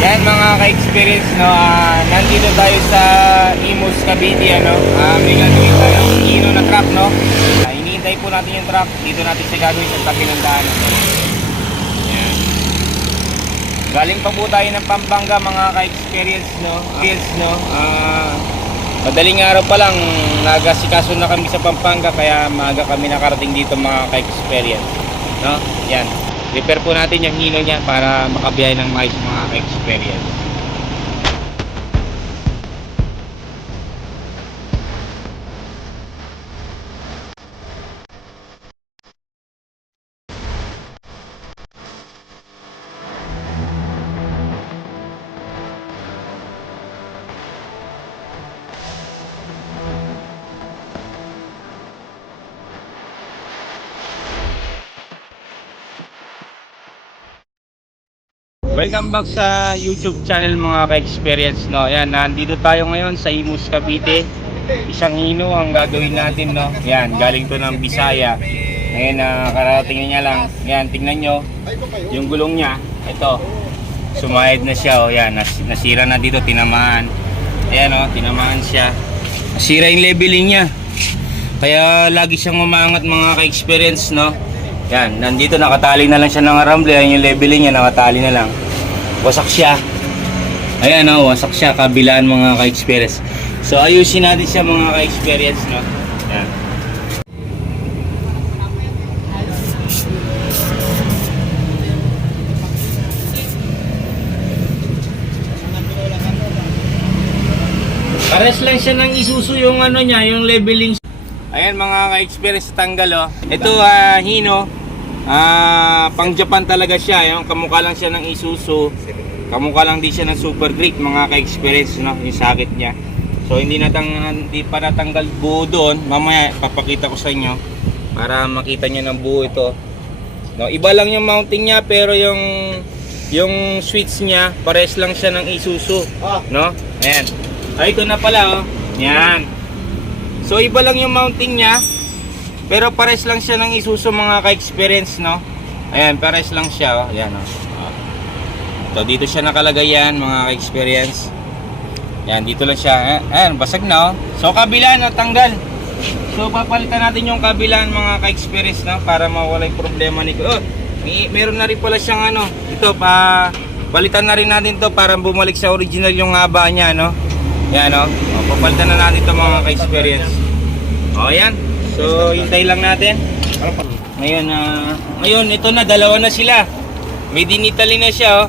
Yan mga ka-experience, no, ah, nandito tayo sa Imus Cavite, ano, ah, may gagawin tayo Ino na truck, no. Ah, hinihintay po natin yung truck, dito natin siya gagawin sa tabi ng daan. Yan. Galing pa po tayo ng Pampanga, mga ka-experience, no. Experience, no. Ah, madaling araw pa lang, nagasikaso na kami sa Pampanga, kaya maaga kami nakarating dito mga ka-experience, no. Yan. Repair po natin yung hino niya para makabiyay ng mais mga ka-experience. Welcome back sa YouTube channel mga ka-experience no. Yan, nandito tayo ngayon sa Imus Cavite. Isang hino ang gagawin natin no. Yan, galing to ng Bisaya. Ngayon na kararating niya lang. Yan, tingnan nyo. Yung gulong niya, ito. Sumayad na siya oh. Yan, nas nasira na dito, tinamaan. Ayan oh, tinamaan siya. Nasira yung leveling niya. Kaya lagi siyang umangat mga ka-experience no. Yan, nandito nakatali na lang siya ng aramble. Ayan yung leveling niya, nakatali na lang. Wasak siya. Ayan o, wasak siya. Kabilaan mga ka-experience. So ayusin natin siya mga ka-experience, no? Yan. Pares lang siya ng isuso yung ano niya, yung leveling. Ayan mga ka-experience tanggal oh. Ito ah, Hino. Ah, pang Japan talaga siya, yung kamukha lang siya ng Isuzu. Kamukha lang din siya ng Super Great mga ka-experience no, yung sakit niya. So hindi natang hindi pa natanggal buo doon. Mamaya papakita ko sa inyo para makita niyo ng buo ito. No, iba lang yung mounting niya pero yung yung switch niya pares lang siya ng Isuzu, no? Ayan. Ay, ito na pala oh. Yan. So iba lang yung mounting niya. Pero pares lang siya ng Isuzu mga ka-experience, no? Ayan, pares lang siya, oh. Ayan, oh. Oh. So dito siya nakalagay yan, mga ka-experience. Yan, dito lang siya. Eh, Ayan, basag na, oh. So kabila na tanggal. So papalitan natin yung kabilaan mga ka-experience, no? Para mawala yung problema ni Oh, may, meron na rin pala siyang ano. Ito, pa palitan na rin natin to para bumalik sa original yung haba niya, no? Yan, oh. oh papalitan na natin to mga ka-experience. Oh, yan. So, hintay lang natin. Ngayon, ah, ngayon, ito na, dalawa na sila. May dinitali na siya, oh.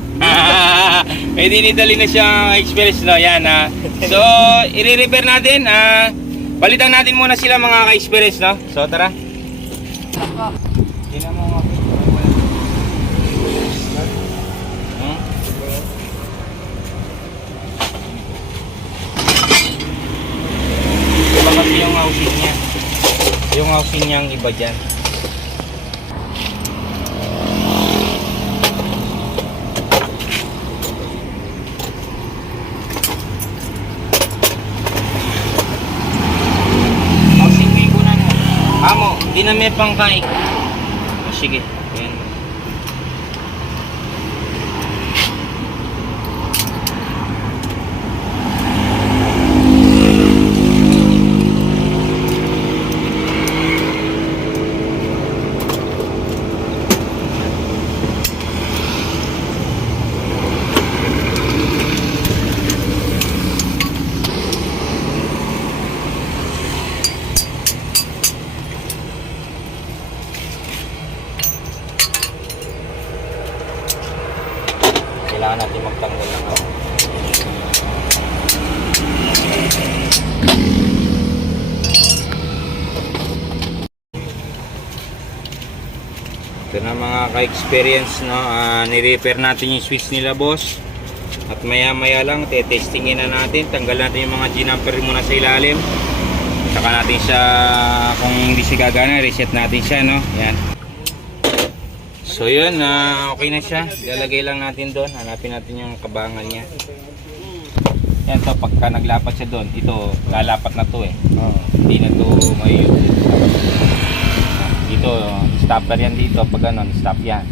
May dinitali na siya experience, no? Yan, ah. So, i-repair natin, ah. Balitan natin muna sila mga ka-experience, no? So, tara. Iba kasi yung housing niya. Yung housing niya ang iba dyan. Amo, di na may pangkaik. Oh, sige, yan. Kailangan natin magtanggal ng ano. Ito ka-experience, no? Ah, ni-repair natin yung switch nila, boss. At maya maya lang, te-testingin na natin. Tanggal natin yung mga G-number muna sa ilalim. Saka natin siya, kung hindi siya gagana, reset natin siya, no? Yan. So yun, na okay na siya. Ilalagay lang natin doon. Hanapin natin yung kabangan niya. Yan to, pagka naglapat siya doon, ito, lalapat na to eh. Hindi na to may Dito, stopper yan dito. Pag ano, stop yan.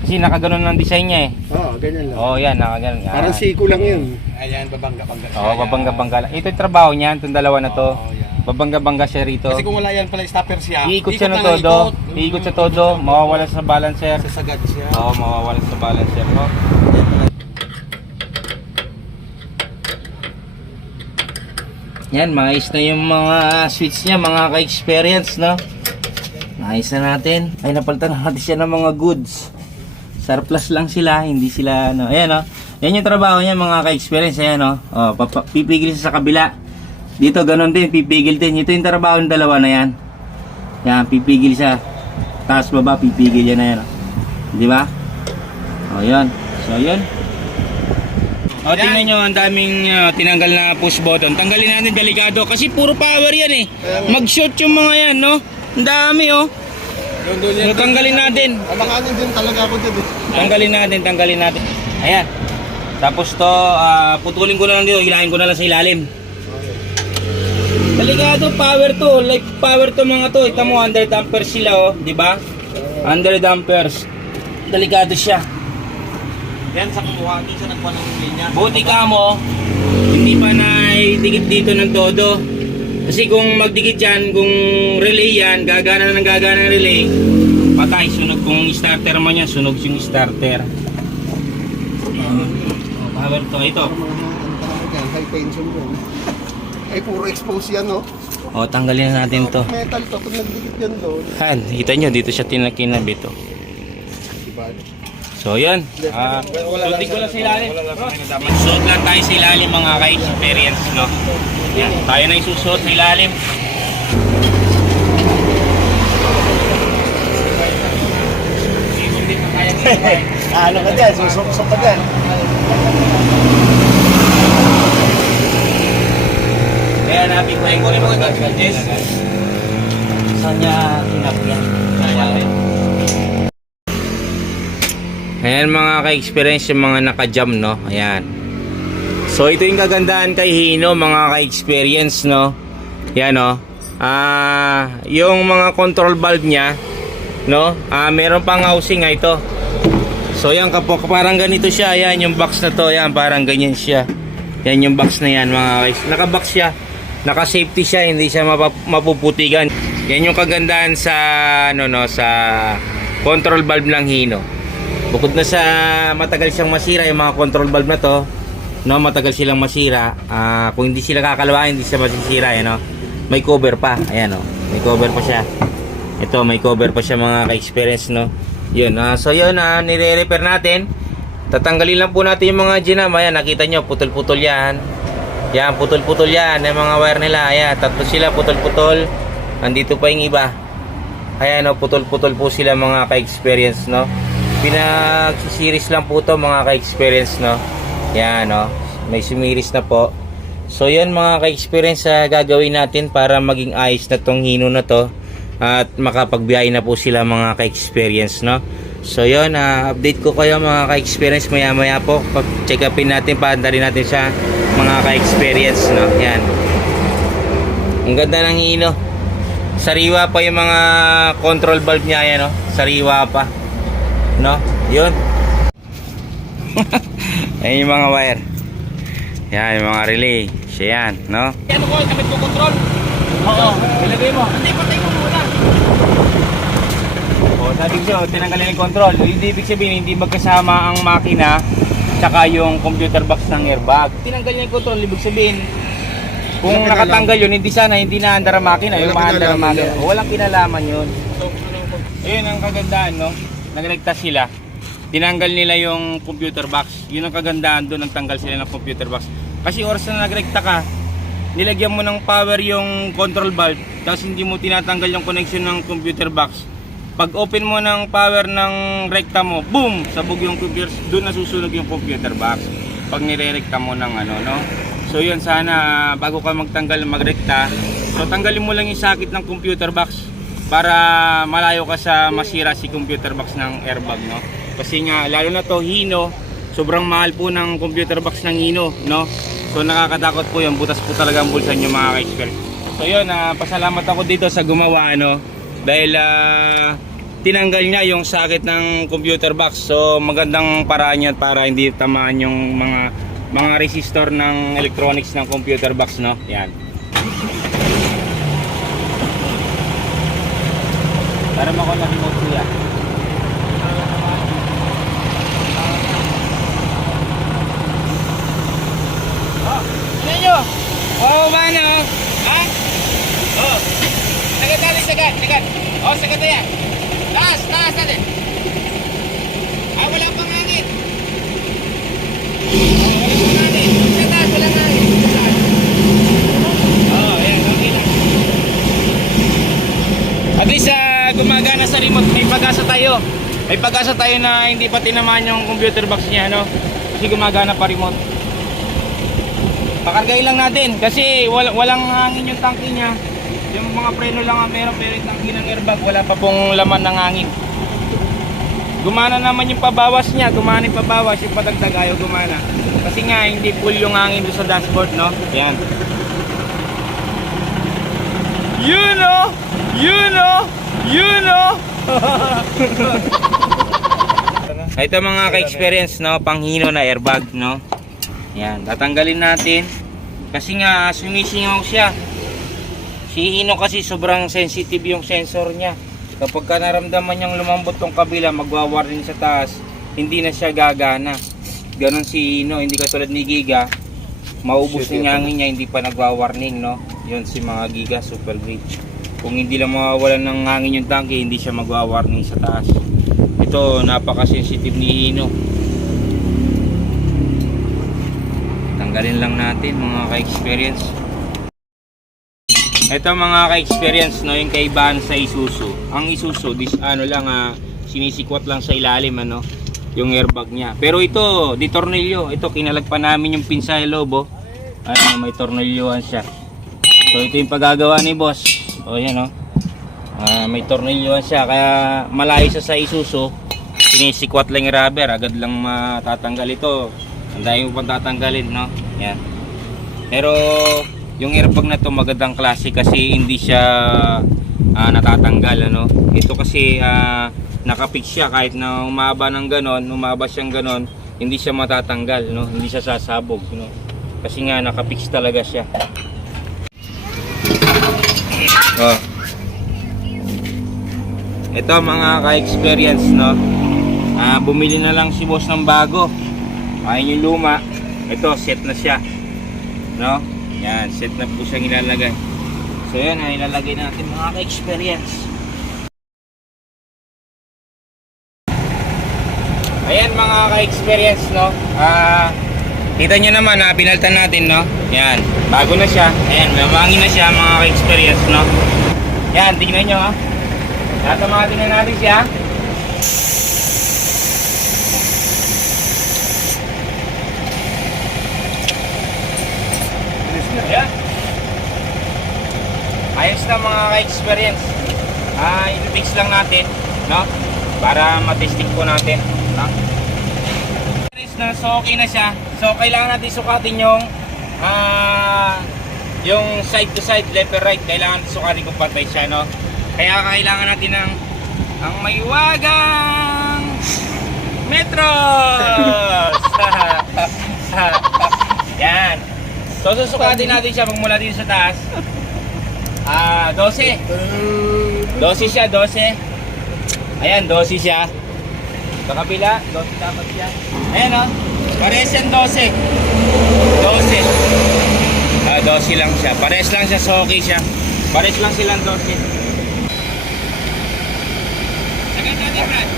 Kasi nakaganon ang design niya eh. Oo, ganyan lang. Oh, yan, nakaganon. Parang Ah. siko lang yun. Ayan, babangga-bangga siya. Oo, babangga-bangga lang. Ito yung trabaho niya, itong dalawa na to. Oo, yan. Babangga-bangga siya rito. Kasi kung wala yan pala, stopper siya. Iikot siya ng ng todo. ikot. Iikot sa todo, mawawala sa balancer. Sasagad siya. Oo, mawawala sa balancer, no? Yan, maayos na yung mga switch niya, mga ka-experience, no? Maayos na natin. Ay, napalitan na natin siya ng mga goods. Surplus lang sila, hindi sila, ano. Ayan, no? Yan yung trabaho niya, mga ka-experience. Ayan, no? Oh, papa- pipigil siya sa kabila. Dito, ganun din, pipigil din. Ito yung trabaho ng dalawa na yan. Yan, pipigil siya. Taas baba, pipigil yan na yan. oh. Di ba? O, yan. So, yun. O, tingnan nyo, ang daming uh, tinanggal na push button. Tanggalin natin delikado kasi puro power yan eh. Mag-short yung mga yan, no? Ang dami, oh. Doon, doon yan. So, tanggalin natin. Alanganin din talaga ako dyan eh. Tanggalin natin, tanggalin natin. Ayan. Tapos to, ah, putulin ko na lang dito, hilahin ko na lang sa ilalim. Delikado, power to. Like power to mga to. Ita mo, 100 amperes sila, oh. Di ba? 100 amperes. Delikado siya. Yan sa kumuha, hindi siya nagkuha ng linya. Buti ka mo, hindi pa na idikit dito ng todo. Kasi kung magdikit yan, kung relay yan, gagana na ng gagana ng relay, patay, sunog. Kung starter man yan, sunog yung starter. Oh, power to, ito. High tension yun. Ay, puro expose yan, no? O, tanggalin na natin to. Metal to, pag nagdikit yan doon. Han, kita nyo, dito siya tinakinabit to. Diba? So, yan. Ah, suotin ko lang sa ilalim. Suot lang tayo sa ilalim mga ka-experience, no? Yan, tayo na isusuot sa ilalim. Ano ka dyan? Susok-sok ka dyan. Kaya natin ko yung kunin mga gadgets. Saan niya kinap yan? Ayan mga ka-experience yung mga naka-jam no. Ayan. So ito yung kagandahan kay Hino mga ka-experience no. Yan no. Ah, yung mga control valve niya no. Ah, meron pang housing nga ito. So yan kapo parang ganito siya. Ayan yung box na to. Ayan parang ganyan siya. Yan yung box na yan mga guys. Naka-box siya. Naka-safety siya, hindi siya mapuputigan. Yan yung kagandahan sa ano no sa control valve ng Hino. Bukod na sa matagal siyang masira yung mga control valve na to, no, matagal silang masira. Ah, kung hindi sila kakalawa, hindi siya masisira, eh, no. May cover pa. Ayan oh. May cover pa siya. Ito, may cover pa siya mga ka-experience, no. Yun, ah, so yun, ah, nire-repair natin. Tatanggalin lang po natin yung mga ginam. Ayan, nakita nyo, putol-putol yan. Yan, putol-putol yan. Yung mga wire nila. Ayan, tatlo sila, putol-putol. Andito pa yung iba. Ayan, oh, putol-putol po sila mga ka-experience, no. Pinag-series lang po to mga ka-experience, no. Yan, no. May sumiris na po. So, yan mga ka-experience sa gagawin natin para maging ayos na tong hino na to at makapagbiyahe na po sila mga ka-experience, no. So, yun, ah, update ko kayo mga ka-experience maya-maya po. Pag-check upin natin, paandalin natin sa mga ka-experience, no. Yan. Ang ganda ng hino. Sariwa pa yung mga control valve niya, yan, no. Sariwa pa. No? Yun. Ayan yung mga wire. Yan, yung mga relay. Siya yan, no? Ano ko, kamit ko control. Oo, ilagay mo. Hindi, patay ko muna. O, sabi ko tinanggalin yung control. Hindi ibig sabihin, hindi magkasama ang makina tsaka yung computer box ng airbag. Tinanggal niya yung control, ibig sabihin, kung Walang nakatanggal yun, hindi sana, hindi na andar ang makina. Yung Walang maandar ang makina. Walang kinalaman yun. Ayun ang kagandahan, no? Nagregta sila. Tinanggal nila yung computer box. Yun ang kagandahan doon, nagtanggal sila ng computer box. Kasi oras na nagregta ka, nilagyan mo ng power yung control valve, tapos hindi mo tinatanggal yung connection ng computer box. Pag open mo ng power ng rekta mo, boom! Sabog yung computer, doon nasusunog yung computer box. Pag nire-rekta mo ng ano, no? So yun, sana bago ka magtanggal magrekta, so tanggalin mo lang yung sakit ng computer box para malayo ka sa masira si computer box ng airbag, no? Kasi nga, lalo na to, Hino, sobrang mahal po ng computer box ng Hino, no? So nakakatakot po yun, butas po talaga ang bulsa nyo mga ka-expert. So yun, ah, pasalamat ako dito sa gumawa, ano, dahil ah, tinanggal niya yung sakit ng computer box. So magandang paraan yan para hindi tamaan yung mga mga resistor ng electronics ng computer box, no? Yan. Para makuha na remote ko yan. Oh, ano nyo? Oh, mana? Ha? Oh. Sagad natin, sagad, sagad. Oh, sagad na yan. Taas, taas natin. Ah, wala pang hangin. Wala pang hangin. Sa taas, wala hangin. Sa taas. Oh, ayan, okay. At least ah, gumagana sa remote, may pag-asa tayo. May pag-asa tayo na hindi pa tinamaan yung computer box niya, no? Kasi gumagana pa remote. Pakargain lang natin kasi wal walang hangin yung tangke niya. Yung mga preno lang ang meron pero yung tangke ng airbag wala pa pong laman ng hangin. Gumana naman yung pabawas niya, gumana yung pabawas, yung padagdag ayaw gumana. Kasi nga hindi full yung hangin doon sa dashboard, no? Yan. You know, you know, you know. Ito mga ka-experience, no? Panghino na airbag, no? Yan, tatanggalin natin. Kasi nga, sumisingaw siya. Si Hino kasi sobrang sensitive yung sensor niya. Kapag ka naramdaman niyang lumambot tong kabila, magwa-warning sa taas, hindi na siya gagana. Ganon si Hino, hindi katulad ni Giga. Maubos yung hangin niya, hindi pa nagwa-warning, no? Yun si mga Giga, super great. Kung hindi lang mawawalan ng hangin yung tanke, hindi siya magwa-warning sa taas. Ito, napaka-sensitive ni Hino. Tanggalin lang natin mga ka-experience. Ito mga ka-experience no, yung kaibahan sa Isuzu. Ang Isuzu, this ano lang ah, sinisikwat lang sa ilalim ano, yung airbag niya. Pero ito, di tornilyo. Ito kinalagpan namin yung pin sa loob oh. Ano, may tornilyohan siya. So ito yung paggagawa ni boss. O yan oh. Ah, may tornilyohan siya kaya malayo siya sa Isuzu. Sinisikwat lang yung rubber, agad lang matatanggal ito. Ang dami mo pang tatanggalin, no? Yan. Pero yung airbag na to magandang klase kasi hindi siya ah, natatanggal ano. Ito kasi ah, nakapix siya kahit na umaba ng ganon, umaba siyang ganon, hindi siya matatanggal, no? Hindi siya sasabog, no? Kasi nga nakapix talaga siya. Oh. Ito mga ka-experience, no? Ah, bumili na lang si boss ng bago. Ayun yung luma. Ito, set na siya. No? Yan, set na po siyang ilalagay. So yan, ay ilalagay natin mga ka-experience. Ayan mga ka-experience, no? Ah, kita nyo naman, ha, binaltan natin, no? Yan, bago na siya. Ayan, mamangin na siya mga ka-experience, no? Yan, tingnan nyo, ha? Tatamatin na natin siya. Ayan. Ayos na mga ka-experience. Ah, i-fix lang natin, no? Para matesting po natin, no? Na, so okay na siya. So kailangan natin sukatin yung ah yung side to side, left and right. Kailangan sukatin kung pantay siya, no? Kaya kailangan natin ng ang maywagang metros. Yan. So susukatin natin siya magmula dito sa taas. Ah, 12. 12 siya, 12. Ayan, 12 siya. Sa kabila, 12 dapat siya. Ayan o. Oh. Pares yan 12. 12. Ah, 12 lang siya. Pares lang siya, so okay siya. Pares lang silang 12. Sagad natin, Brad.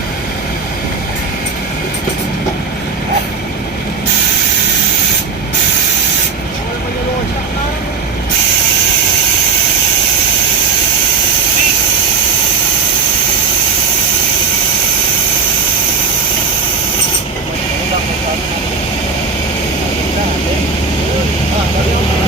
Ito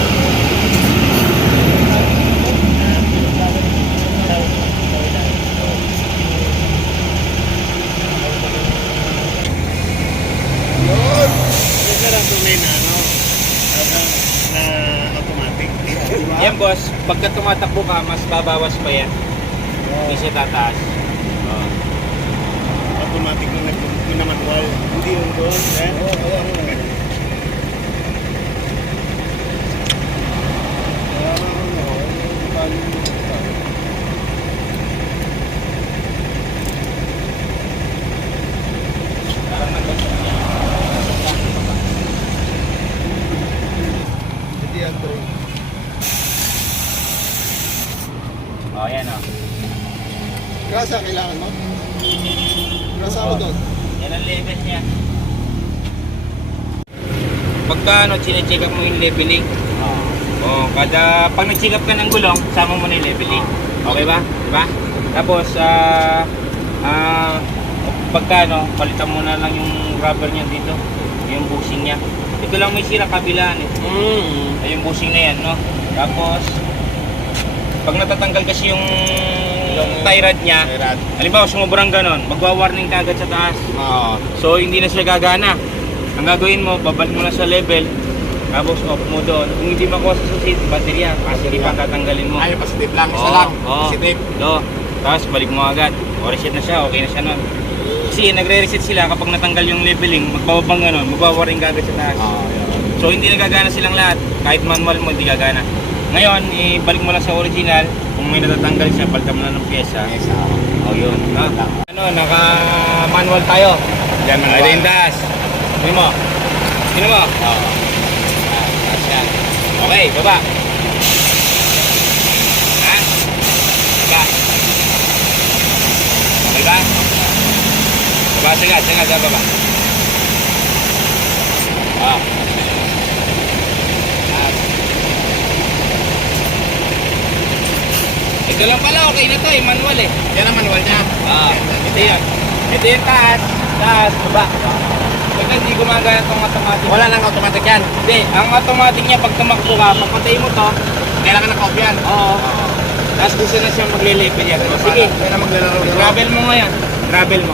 boss, pagka tumatakbo ka, mas babawas pa yan. Hindi siya tataas. Oh. Automatic na nag-manual. Hindi yung doon, eh? Oo, oo. Oh, yan oh. Grasa kailangan mo? Grasa mo doon? Yan ang level niya. Pagka ano, chinecheck up mo yung leveling. Oh, kada pag nag-check up ka ng gulong, sama mo na yung leveling. Okay ba? Di ba? Tapos, ah, ah, pagka ano, palitan mo na lang yung rubber niya dito. Yung bushing niya. Ito lang may sira kabilaan eh. Mm. Ay, yung bushing na yan, no? Tapos, pag natatanggal kasi yung tie rod niya, halimbawa sumubrang ganon, magwa-warning ka agad sa taas. Oo. So, hindi na siya gagana. Ang gagawin mo, babalik mo na sa level, tapos off mo doon. Kung hindi makuha sa susit, baterya, kasi pa tatanggalin mo. Ay, positive lang. Isa Oo, lang. oo. Positive. Do. Tapos balik mo agad. O reset na siya, okay na siya nun. Kasi nagre-reset sila kapag natanggal yung leveling, magbababang ganon, magwa-warning ka agad sa taas. Oo, yun. So hindi nagagana silang lahat. Kahit manual mo, hindi gagana. Ngayon, ibalik mo lang sa original. Kung may natatanggal siya, palitan mo na ng pyesa. Yes. Oh, yun. No? Ano, naka-manual tayo. Yan, manual. Ay, taas. Sino mo? Sino mo? Oo. Ah, yan. Okay, baba. Ha? Baba. Okay ba? Baba, sagad, sagad, sagad, baba. Ah. Ito lang pala, okay na to, yung manual eh. Yan ang manual niya. Ah, ito yun. Ito yung taas, taas, baba. Pag hindi gumagana itong automatic. Wala nang automatic yan. Hindi, ang automatic niya pag tumakbo ka, papatay mo to. Kailangan ng copy yan. Oo. Tapos gusto na siyang magle-level yan. Sige, Kaya na maglalaro. gravel mo ngayon. Gravel mo.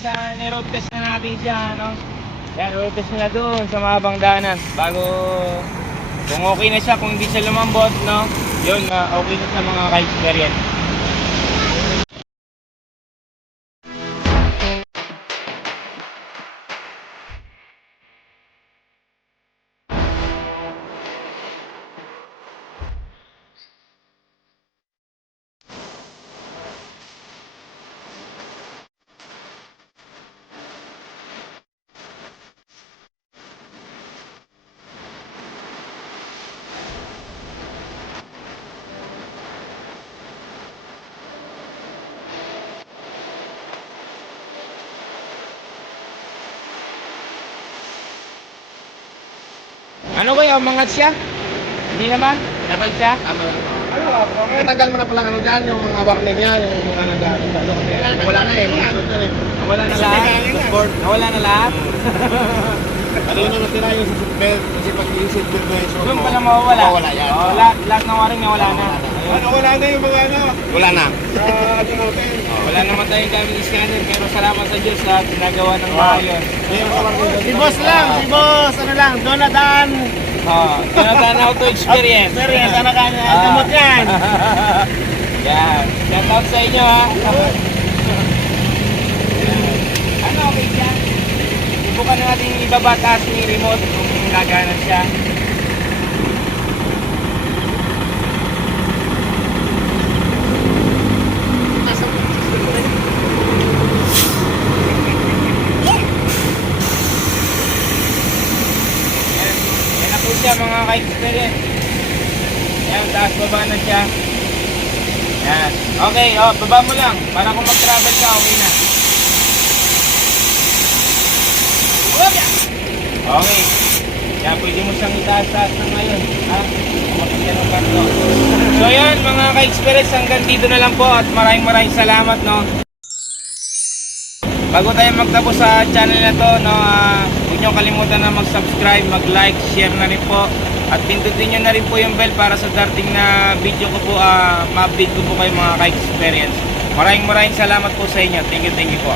Uh, niroad test na natin siya, no? Yan, road test na doon sa mahabang daanan. Bago, kung okay na siya, kung hindi siya lumambot, no? Yun, uh, okay na sa mga ka-experience. Ano kaya, umangat siya? Hindi naman? Dapat siya? Ano, Matagal mo na palang ano dyan, yung mga warning niya, yung mga nag- ano, wala na eh, mga ano dyan eh. Nawala na lahat? Nawala na lahat? Ano yun ang natira yung seatbelt, kasi pag yung seatbelt mo yung Doon pala mawawala? Mawawala yan. Oo, lahat, lahat ng waring nawala na. Ano, wala na yung mga ano, Wala na. sa ano natin. Wala naman tayong gamit scanner pero salamat sa Diyos sa ginagawa ng maayos. Si boss lang, si boss, ano lang, Jonathan. Oh, Jonathan Auto Experience. Experience, ano kanya, Ah. gamot yan. Yan. Shout out sa inyo ha. Ano okay dyan? Subukan natin ibaba taas ni remote kung gagana siya. Yan. Yan na po siya mga ka-experience. Yan, taas baba na siya. Yan. Okay, oh, baba mo lang. Para kung mag-travel ka, okay na. Okay. Yan, pwede mo siyang itaas-taas na ngayon. Ha? Makikita ng kanto. So yan, mga ka-experience, hanggang dito na lang po at maraming maraming salamat, no? Bago tayo magtapos sa channel na to, no, ah, huwag niyo kalimutan na mag-subscribe, mag-like, share na rin po. At pindutin niyo na rin po yung bell para sa dating na video ko po, ah, ma-update ko po kayo mga ka-experience. Maraming maraming salamat po sa inyo. Thank you, thank you po.